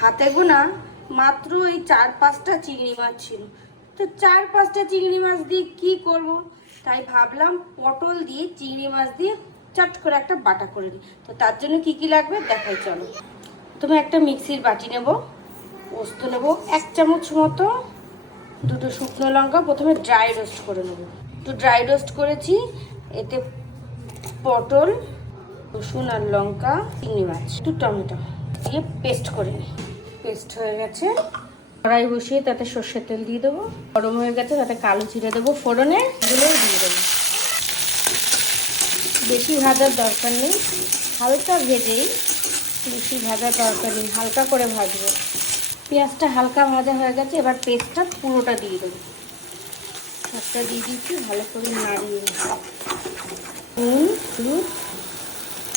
হাতে গোনা মাত্র এই 4-5টা চিংড়ি মাছ ছিল। তো 4-5টা চিংড়ি মাছ দিয়ে কি করব, তাই ভাবলাম পটল দিয়ে চিংড়ি মাছ দিয়ে চট করে একটা বাটা করে দিই। তো তার জন্য কি কি লাগবে দেখাই, চলো। তুমি একটা মিক্সির বাটি নেব, পোস্ত নেব 1 চামচ মতো, 2টো শুকনো লঙ্কা প্রথমে ড্রাই রোস্ট করে নেব। একটু ড্রাই রোস্ট করেছি, এতে পটল, রসুন আর লঙ্কা, চিংড়ি মাছ, একটু টমেটো দিয়ে পেস্ট করে নিই। পেস্ট হয়ে গেছে, কড়াই বসিয়ে তাতে সর্ষের তেল দিয়ে দেবো। গরম হয়ে গেছে, তাতে কালো জিরে দেবো, ফোড়নে গুলোই দিয়ে দেবো। বেশি ভাজার দরকার নেই, হালকা ভেজেই, বেশি ভাজার দরকার নেই, হালকা করে ভাজবো। পেঁয়াজটা হালকা ভাজা হয়ে গেছে, এবার পেস্টটা পুরোটা দিয়ে দেবো। সবটা দিয়ে দিচ্ছি, ভালো করে নাড়িয়ে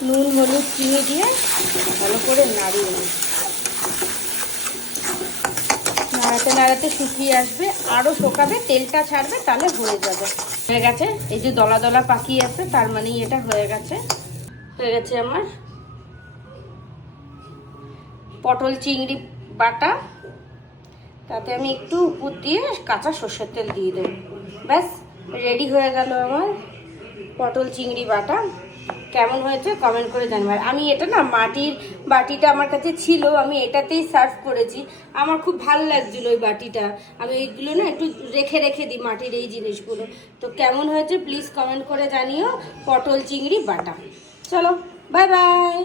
নুন হলুদ চিনি দিয়ে ভালো করে নাড়িয়ে নিই। নাড়াতে নাড়াতে শুকিয়ে আসবে, আরও শোকাবে, তেলটা ছাড়বে, তাহলে হয়ে যাবে। হয়ে গেছে, এই যে দলা দলা পাকিয়ে আছে, তার মানেই এটা হয়ে গেছে। হয়ে গেছে আমার পটল চিংড়ি বাটা। তাতে আমি একটু উপর দিয়ে কাঁচা সর্ষের তেল দিয়ে দেবো। ব্যাস রেডি হয়ে গেল আমার পটল চিংড়ি বাটা। কেমন হয়েছে কমেন্ট করে জানবার। আমি এটা না, মাটির বাটিটা আমার কাছে ছিল, আমি এটাতেই সার্ভ করেছি। আমার খুব ভালো লাগছিল ওই বাটিটা। আমি ওইগুলো না একটু রেখে রেখে দিই, মাটির এই জিনিসগুলো। তো কেমন হয়েছে প্লিজ কমেন্ট করে জানিও। পটল চিংড়ি বাটা। চলো, বাই বাই।